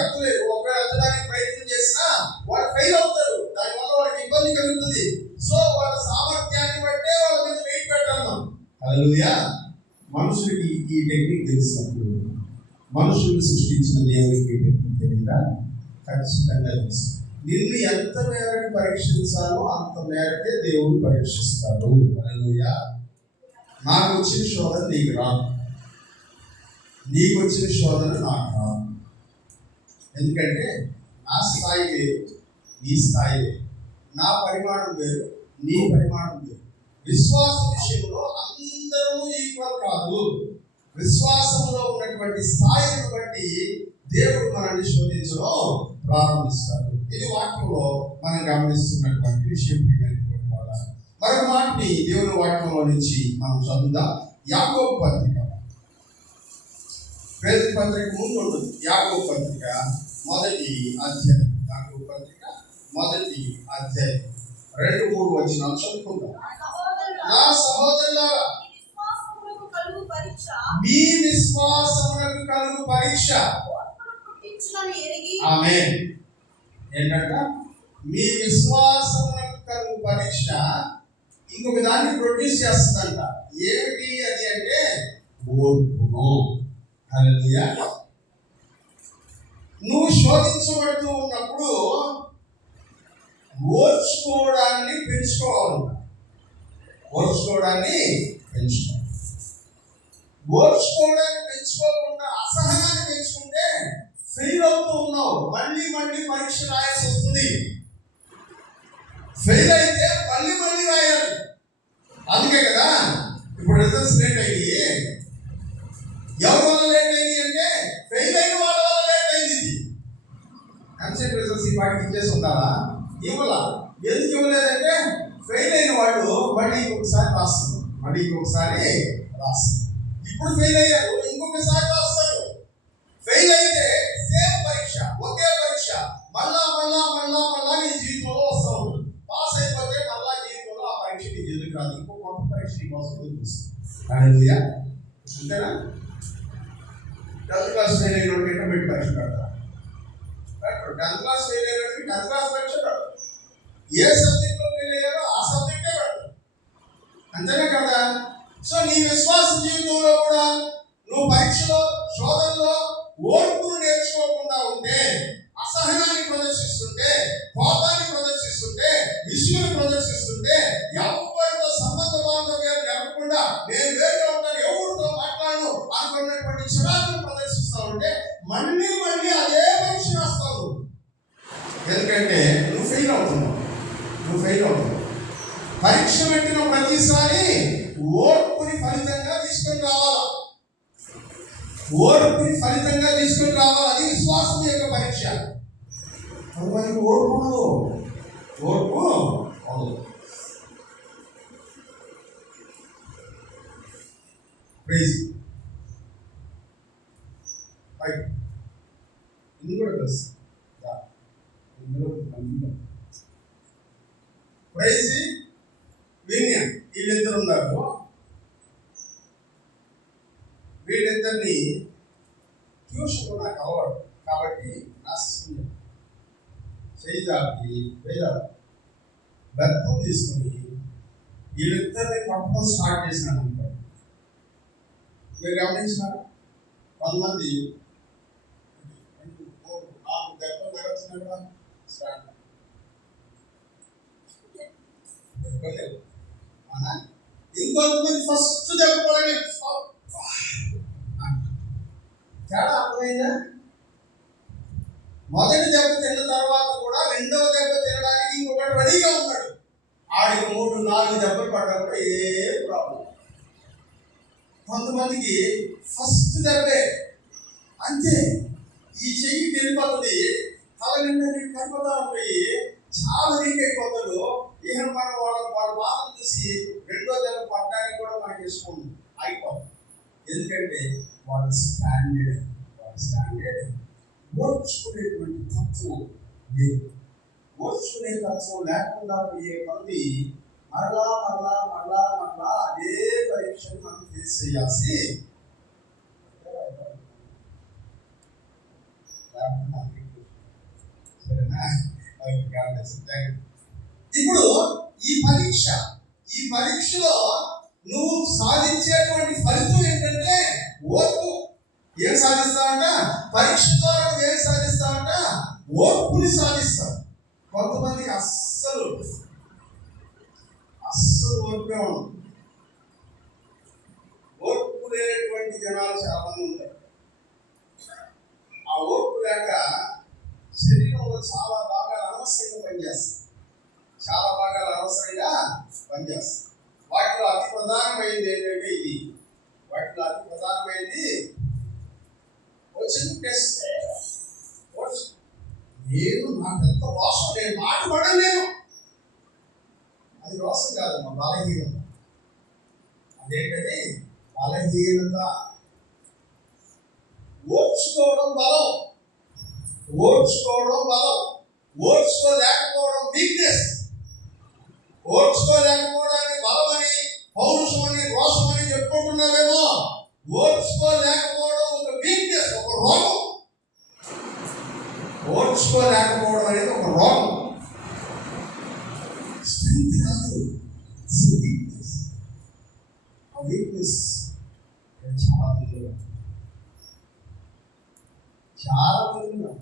ఎత్తలేరు. ఒకవేళ ఎత్తడానికి ప్రయత్నం చేసినా వాళ్ళు ఫెయిల్ అవుతారు. దానివల్ల వాళ్ళకి ఇబ్బంది కలుగుతుంది. సో వాళ్ళ సామర్థ్యాన్ని బట్టే వాళ్ళ మీద వెయిట్ పెట్టాలి. హల్లెలూయా. మనుషులకి ఈ టెక్నిక్ తెలిసినప్పుడు మనుషుల్ని సృష్టించిన దేవుడికి టెక్నిక్ తెలియదా? ఖచ్చితంగా తెలుసు. నిన్ను ఎంత మేరకు పరీక్షించాలో అంత మేరకే దేవుడు పరీక్షిస్తాడు. హల్లెలూయా. నాకు వచ్చిన శోధన నీకు రాదు, నీకు వచ్చిన శోధన నాకు రాదు. ఎందుకంటే నా స్థాయి వేరు, నీ స్థాయి వేరు, నా పరిమాణం వేరు, నీ పరిమాణం వేరు. విశ్వాస విషయంలో అందరూ ఈక్వల్ కాదు. విశ్వాసంలో ఉన్నటువంటి స్థాయిని బట్టి దేవుడు మనల్ని శోధించడం ప్రారంభిస్తాడు. ఇది వాక్యంలో మనం గమనిస్తున్నటువంటి విషయం. మరొక మాటని దేవుని వాక్యంలో నుంచి మనం చదువుదాం. యాకోబు పత్రిక, పేదల పత్రిక ముందు ఉంటుంది. యాకోబు పత్రిక 1వ అధ్యాయం, యాకోబు పత్రిక 1వ అధ్యాయం 2-3 వచనాలు చదువుకుందాం. నా సహోదరులారా, మీ విశ్వాసమునకు కలుగు పరీక్ష ఆమేన్. ఏంటంట? మీ విశ్వాసమునకు కలుగు పరీక్ష ఇంకొక దాన్ని ప్రొడ్యూస్ చేస్తుందంట. ఏమిటి అది అంటే ఓర్పును. హల్లెలూయా. నువ్వు శోధించబడుతూ ఉన్నప్పుడు ఓర్చుకోవడాన్ని పెంచుకోవాలంట. ఓర్చుకోవడాన్ని పెంచుకోవాలి. ఓర్చుకోవడాన్ని పెంచుకోకుండా అసహనాన్ని పెంచుకుంటే ఫెయిల్ అవుతూ ఉన్నావు. మళ్ళీ మళ్ళీ పరీక్ష రాయాల్సి వస్తుంది. ఫెయిల్ అయితే మళ్ళీ మళ్ళీ రాయాలి. అందుకే కదా ఇప్పుడు రిజల్ట్స్ లేట్ అయ్యి ఎవరి వల్ల లేట్ అయింది అంటే ఫెయిల్ అయిన వాళ్ళ వల్ల లేట్ అయింది. ఇది ఎంసెట్ రిజల్ట్స్ ఈ పాటికి ఇచ్చేసి ఉండాలా? ఇవ్వాల. ఎందుకు ఇవ్వలేదంటే ఫెయిల్ అయిన వాళ్ళు మళ్ళీ ఇంకొకసారి రాస్తారు, మళ్ళీ ఇంకొకసారి రాస్తారు. ఇప్పుడు ఫెయిల్ అయ్యారు, ఇంకొకసారి రాస్తారు. ఫెయిల్ అయితే సేమ్ పరీక్ష, ఒకే పరీక్ష, మళ్ళా మళ్ళా మళ్ళా మళ్ళా నీ జీవితంలో వస్తూ ఉంటుంది. పాస్ అయిపోతే మళ్ళా జీవితంలో ఆ పరీక్ష నీ ఎదురు రాదు, ఇంకో కొత్త పరీక్ష నీ కోసం ఎదురుస్తుంది. అంతేనా? 10th క్లాస్ ఫెయిల్ అయిన వాడికి ఇంటర్మీడియట్ పరీక్ష పెడతారు. 10th క్లాస్ ఫెయిల్ అయిన వాడికి 10th క్లాస్ పరీక్ష పెడతారు. ఏ సబ్జెక్ట్లో ఫెయిల్ అయ్యారో ఆ సబ్జెక్టే పెడతారు. అంతేనా కదా? సో నీ విశ్వాస జీవితంలో కూడా నువ్వు పరీక్షలో, శోధనలో ఓర్పును నేర్చుకోకుండా ఉంటే, అసహనాన్ని ప్రదర్శిస్తుంటే, కోపాన్ని ప్రదర్శిస్తుంటే, విసుగును ప్రదర్శిస్తుంటే, ఎవరితో సంబంధ బాంధవ్యాలు జరగకుండా నేను వేరే ఉంటాను, ఎవరితో మాట్లాడను అనుకున్నటువంటి చిరాకును ప్రదర్శిస్తా ఉంటే మళ్ళీ మళ్ళీ అదే పరీక్ష రాస్తావు. ఎందుకంటే నువ్వు ఫెయిల్ అవుతున్నావు. పరీక్ష పెట్టిన ప్రతిసారి ఓర్పుని ఫలితంగా తీసుకొని రావాలి. అది విశ్వాసం యొక్క పరీక్ష. కొంతమందికి ఓర్పు ఉండదు. ప్రైజ్ ఇది కూడా తెలుసు. ప్రైజ్ వినియన్ వీళ్ళిద్దరు ఉన్నారు. వీళ్ళిద్దరిని ట్యూషన్ నాకు అలవాటు కాబట్టి నా సిస్టమ్ చేయాలి బెత్తం తీసుకుని వీళ్ళిద్దరిని పట్టడం స్టార్ట్ చేసినాను అనుకో. మీరు గమనించినారు, కొంతమంది 4 దెబ్బలు తగ్గొచ్చినా కూడా స్టార్ట్ ఇంకొంతమంది ఫస్ట్ దెబ్బ పడని తేడా అర్థమైందా? మొదటి దెబ్బ తిన్న తర్వాత కూడా రెండవ దెబ్బ తినడానికి ఇంకొకటి రెడీగా ఉన్నాడు. ఆడికి 3-4 దెబ్బలు పడ్డప్పుడు ఏ ప్రాబ్లం. కొంతమందికి ఫస్ట్ దెబ్బే అంతే, ఈ చెయ్యి వెళ్ళిపోతుంది, తల నిండా నీకు కనిపోతా ఉంటాయి, చాలా నీకు అయిపోతాడు. ఇక మనం వాళ్ళ బాధలు చూసి రెండో దెబ్బ పడడానికి కూడా మనకి ఇష్టం అయిపోతుంది. ఎందుకంటే వాళ్ళ స్టాండర్డ్ ఓర్చుకునేటువంటి తత్వం లేదు. ఓర్చుకునే తత్వం లేకుండా పోయే కొద్ది మరలా అదే పరీక్షను మనం ఫేస్ చేయాల్సి సరేనా? ఇప్పుడు ఈ పరీక్షలో నువ్వు సాధించేటువంటి ఫలితం ఏంటంటే ఓర్పు. ఏం సాధిస్తావంట? పరీక్ష ద్వారా ఏం సాధిస్తావంట? ఓర్పుని సాధిస్తావు. కొంతమందికి అస్సలు ఓర్పే ఉండదు. ఓర్పు లేనటువంటి జనాలు చాలా మంది ఉంటారు. ఆ ఓర్పు లేక శరీరంలో చాలా భాగాలు అనవసరంగా పనిచేస్తాయి. వాటిలో అతి ప్రధానమైనది ఏంటంటే ఇది. వచ్చింది టెస్ట్. నేను నాకు ఎంత రోషం, నేను మాట పడలేను. అది రోషం కాదమ్మా, బలహీనత. అదేంటది? బలహీనత. ఓర్చుకోవడం బలం, ఓర్చుకోలేకపోవడం వీక్నెస్. ఓర్చుకోలేకపోవడాన్ని బలమని, పౌరుషమని, రోషమని చెప్పుకుంటున్నావేమో. ఓర్చుకోలేకపోవడం ఒక వీక్నెస్, ఒక రోగం. ఓర్చుకోలేకపోవడం అనేది ఒక రోగం, స్ట్రెంగ్త్ కాదు, వీక్నెస్. ఆ వీక్నెస్ చాలా మంది ఉన్నారు.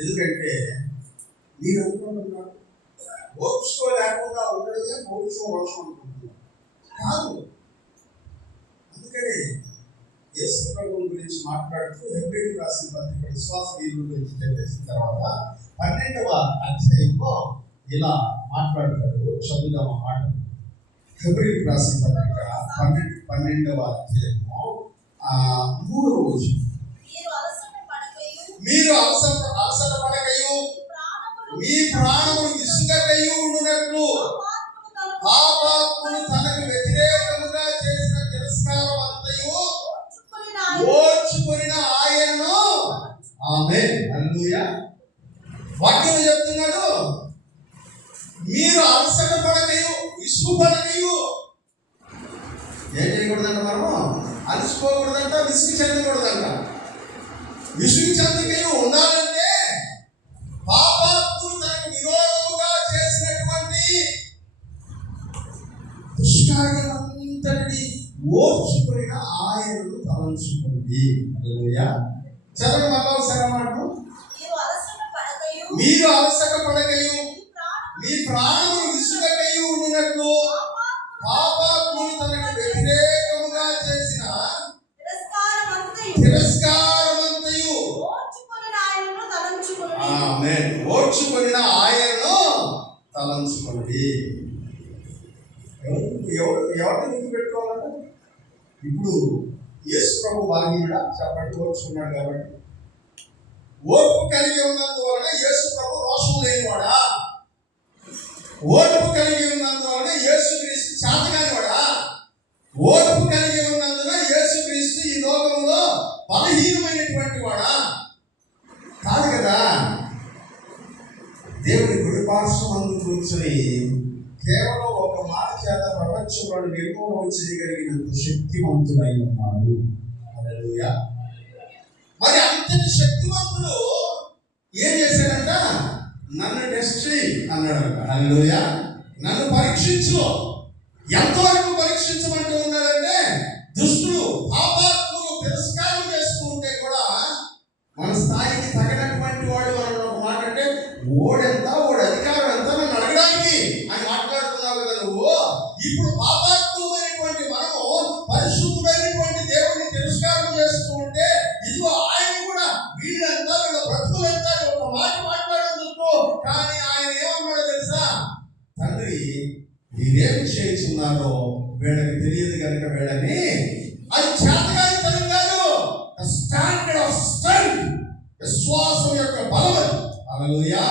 ఎందుకంటే మీరు అనుకుంటున్నారు ఓర్చుకోలేకుండా ఉండడమే పౌరుషం, రోషం అనుకుంటున్నారు. కాదు. అందుకనే యేసు ప్రభువు గురించి మాట్లాడుతూ హెబ్రీయులకు రాసిన పత్రిక విశ్వాస వీరుల గురించి చెప్పేసిన తర్వాత 12వ అధ్యాయంలో ఇలా మాట్లాడతాడు. చదువుదాం ఆ మాట. హెబ్రీయులకు రాసిన పత్రిక 12వ అధ్యాయము 3వ వచనం. మీరు అలసట పడకయు మీ ప్రాణములు విసుగకయు ఉండునట్లు పాపాత్ముడు తనకు వ్యతిరేకముగా చేసిన తిరస్కారం అంతయు ఓర్చుకొనిన ఆయనను. ఆమేన్, హల్లెలూయా. వాక్యం చెప్తున్నాడు, మీరు అలసట పడకయు విసుగు పడకయు. ఏం చేయకూడదంట? మనము అలసిపోకూడదంట, విసుగు చెందకూడదంట. విసుగు చెందకయు ఉండాలంటే పాపాత్ముడు తనకు విరోధముగా చేసినటువంటి దుష్కార్యమంతటిని ఓర్చుకొనిన ఆయనను తలంచుకోండి. హల్లెలూయా. చదవండి మళ్ళా ఒకసారి అన్నమాట. మీరు అలసట పడకయు మీ ప్రాణములు విసుగకయు ఉండునట్లు పాపాత్ముడు తనకు వ్యతిరేకముగా చేసిన తిరస్కారమంతయు ఆమేన్ ఓర్చుకొనిన ఆయనను తలంచుకోండి. ఎవరిని గుర్తు పెట్టుకోవాలంటే ఇప్పుడు యేసు ప్రభు బలహీనుడా? చెప్పండి. ఓర్చుకున్నాడు కాబట్టి. ఓర్పు కలిగి ఉన్నందువలన యేసు ప్రభు రోషం లేనివాడా? ఓర్పు కలిగి ఉన్నందువలన యేసుక్రీస్తు చేతగానివాడా? ఓర్పు కలిగి ఉన్నందున యేసుక్రీస్తు ఈ లోకంలో బలహీనమైనటువంటి వాడా? కాదు కదా. దేవుని గుడిపార్శ్వమందు కూర్చొని కేవలం ఒక మాట చేత ప్రపంచంలో నిర్మూలన చేయగలిగినంత శక్తివంతుడై ఉన్నాడు. హల్లెలూయా. మరి అంతటి శక్తివంతుడు ఏం చేశాడంట? నన్ను టెస్ట్ చేయి అన్నాడంట. హల్లెలూయా. నన్ను పరీక్షించు. ఎంతవరకు పరీక్షించమంటూ ఉన్నాడంటే, దుష్టుడు పాపాత్ములు తిరస్కారం చేస్తూ ఉంటే కూడా మన స్థాయికి తగినటువంటి వాడు మనం ఒక మాట అంటే ఓడెంత, ఓడి అధికారం ఎంత నన్ను అడగడానికి అని మాట్లాడుతున్నావు కదా నువ్వు. ఇప్పుడు పాపాత్ములైనటువంటి మనము పరిశుద్ధుడైనటువంటి దేవుడిని తిరస్కారం చేస్తూ ఉంటే ఇదిగో ఆయన కూడా వీళ్ళంతా వీళ్ళ బ్రతుకులంతా ఒక మాట మాట్లాడేందుకు. కానీ ఆయన ఏమన్నాడో తెలుసా? తండ్రి, మీరేమి చేస్తున్నారో వీళ్ళకి తెలియదు కనుక వీళ్ళని అది చేతగాని తనం కాదు. స్టాండర్డ్ ఆఫ్ స్ట్రెంగ్త్, విశ్వాసం యొక్క బలం. హల్లెలూయా.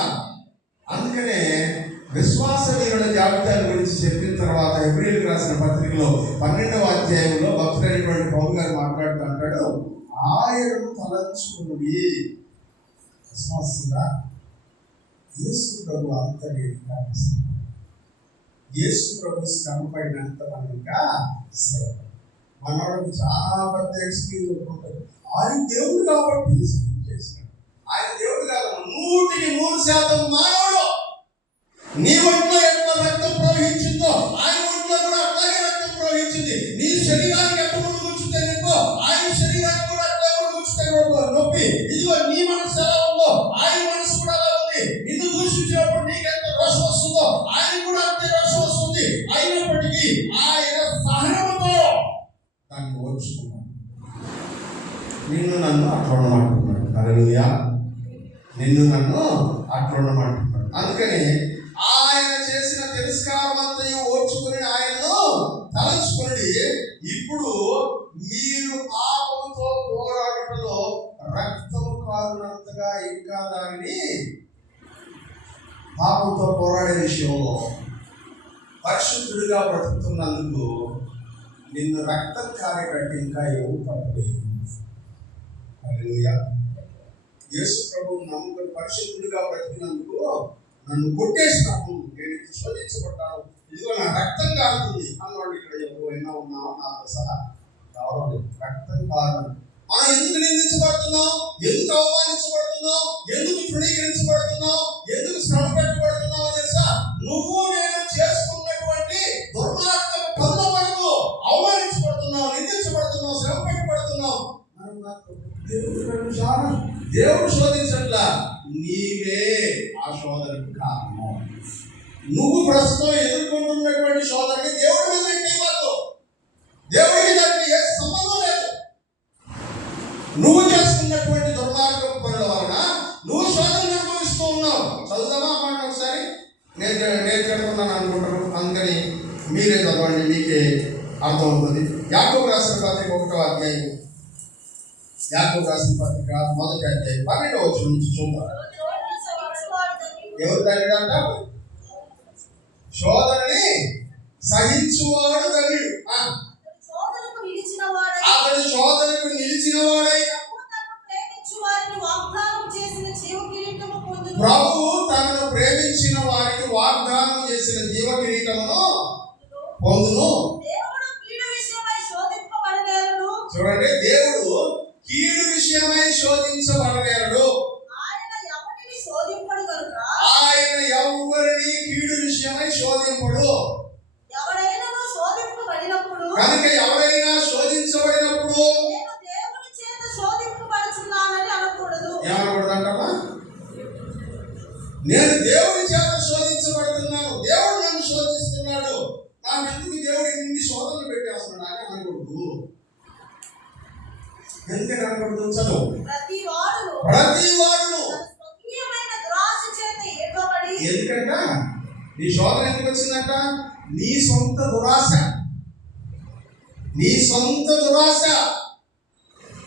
అందుకనే విశ్వాస వీరుల జాబితాల గురించి చెప్పిన తర్వాత హెబ్రీయులకు రాసిన పత్రికలో 12వ అధ్యాయంలో భక్తుడైనటువంటి పౌలు గారు మాట్లాడుతూ అంటాడు, ఆయనను తలంచుకుని. విశ్వాసంగా యేసు ప్రభు అంతగా యేసు ప్రభు శ్రమ పడినంత మనం ఇంకా శ్రమ. మనవాడు చాలా పెద్ద ఎక్స్క్యూజ్ ఉంటుంది. ఆయన దేవుడు కాబట్టి చేసినాడు. ఆయన దేవుడు కాదు, 100% మానవుడు. నీ ఒంట్లో ఎంత రక్తం ప్రవహించిందో ఆయన ఒంట్లో కూడా అట్లాగే రక్తం ప్రవహించింది. నీ శరీరానికి ఎంత ముందు కూర్చుంటే నీకు ఆయన శరీరానికి కూడా అట్లా కూర్చుంటే నొప్పి. ఇదిగో నీ మనసు ఎలా ఉందో ఆయన మనసు కూడా అలా ఉంది. నిన్ను దూషించినప్పుడు నీకెంత రోషం వస్తుందో ఆయన కూడా అంతే రోషం వస్తుంది. అయినప్పటికీ ఆయన సహనముతో దాన్ని ఓర్చుకున్నాడు. నిన్ను నన్ను అట్లా ఉండమంటున్నాడు. హల్లెలూయా. నిన్ను నన్ను అట్లా ఉండమంటున్నాడు. అందుకని ఆయన చేసిన తిరస్కారం అంతయు ఓర్చుకుని ఆయనను తలంచుకుని ఇప్పుడు మీరు పాపంతో పోరాటంలో రక్తము కారునంతగా ఇంకా దానిని పాపంతో పోరాడే విషయంలో పరిశుద్ధుడిగా బ్రతుకుతున్నందుకు నిన్ను రక్తం కారేటట్టు ఇంకా ఏమో తప్పలేదు. హల్లెలూయా. యేసు ప్రభువు నమ్ముకుని పరిశుద్ధుడిగా బ్రతికినందుకు నన్ను కొట్టేసినాము, నేను శోధించబడ్డాను, ఇదిగో నా రక్తం కారుతుంది అన్నవాళ్ళు ఇక్కడ ఎవరైనా ఉన్నామో నాతో సహా రావడం లేదు. రక్తం కారణం. మనం ఎందుకు నిందించబడుతున్నాం? ఎందుకు అవమానించబడుతున్నాం? ఎందుకు తృణీకరించబడుతున్నాం? ఎందుకు శ్రమ పెట్టబడుతున్నావు తెలుసా? నువ్వు నేను చేసుకున్నటువంటి దుర్మార్గం పనుల వరకు అవమానించబడుతున్నావు, నిందించబడుతున్నావు, శ్రమ పెట్టబడుతున్నావు. దేవుడు శోధించట్లా, నీవే ఆ శోధనకు కారణం. నువ్వు ప్రస్తుతం ఎదుర్కొంటున్నటువంటి శోధనని దేవుడి మీద పెట్టేవాళ్ళు. దేవుడికి దానికి ఏ సంబంధం లేదు. నువ్వు చేసుకున్నటువంటి దుర్మార్గం పనుల వలన నువ్వు శోధన అనుభవిస్తూ ఉన్నావు. చదువుతామా అమ్మాట ఒకసారి? నేను చదువుకున్నాను అనుకుంటారు. అందుకని మీరే చదవండి, మీకే అర్థం అవుతుంది. యాకోబు రాసిన పత్రిక 1వ అధ్యాయం, యాకోబు రాసిన పత్రిక 1వ అధ్యాయం 12వ వచనం నుంచి చూద్దాం. ఎవరు ధన్యుడంట? శోధనని సహించువాడు ధన్యుడు. అతడు శోధనకు నిలిచిన వాడై ప్రభువు తనను ప్రేమించిన వారికి వాగ్దానం చేసిన జీవ కిరీటమును పొందును. చూడండి, దేవుడు కీడు విషయమై శోధించబడలేడు. ఆయన ఎవరిని కీడు విషయమై శోధింపడు. కనుక ఎవరైనా శోధించబడినప్పుడు ఏమనకూడదంటమ్మా? నేను దేవుని చేత శోధించబడుతున్నాను, దేవుడు నన్ను శోధిస్తున్నాడు, నాకు ఎందుకు దేవుడు ఇన్ని శోధనలు పెట్టేస్తున్నాడు అని అనకూడదు. ఎందుకని అనకూడదు? చదువు. ప్రతి వాడును ఎందుకంట నీ శోధన ఎందుకు వచ్చిందంట? నీ సొంత దురాశ, నీ సొంత దురాశ,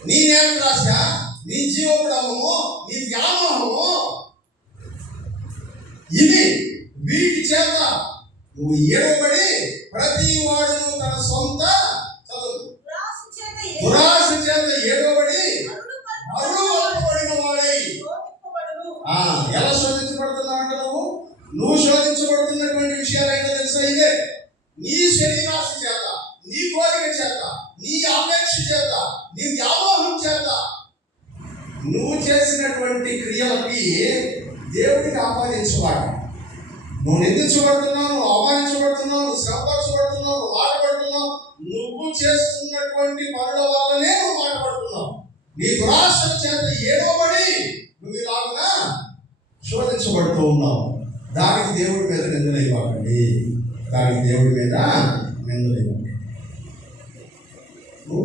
నీ నేత్రాశ, నీ జీవోడము, నీ వ్యామోహము, ఇది వీటి చేత నువ్వు ఏడవబడి ప్రతి వాడును తన సొంత దురాశ చేత ఏడవబడి మరువబడిన వాడై. ఎలా శోధించబడుతున్నావు అంటే నువ్వు శోధించబడుతున్నటువంటి విషయాలు అయితే తెలుసా? ఇదే నీ శరీరాశ చేత, నీ కోరిక చేత, నీ ఆపేక్ష చేత, నీ వ్యామోహం చేత నువ్వు చేసినటువంటి క్రియలకి దేవుడికి ఆపాదించవాడు. నువ్వు నిందించబడుతున్నావు, నువ్వు అవమానించబడుతున్నావు, నువ్వు శ్రమపరచబడుతున్నావు, నువ్వు మాటపడుతున్నావు. నువ్వు చేస్తున్నటువంటి పనుల వల్లనే నువ్వు మాటపడుతున్నావు. నీ దురాశల చేత ఏడవబడి నువ్వు ఇలాగా శోధించబడుతూ ఉన్నావు. దానికి దేవుడి మీద నిందలేవాడండి, దానికి దేవుడి మీద నిందలేవాడు.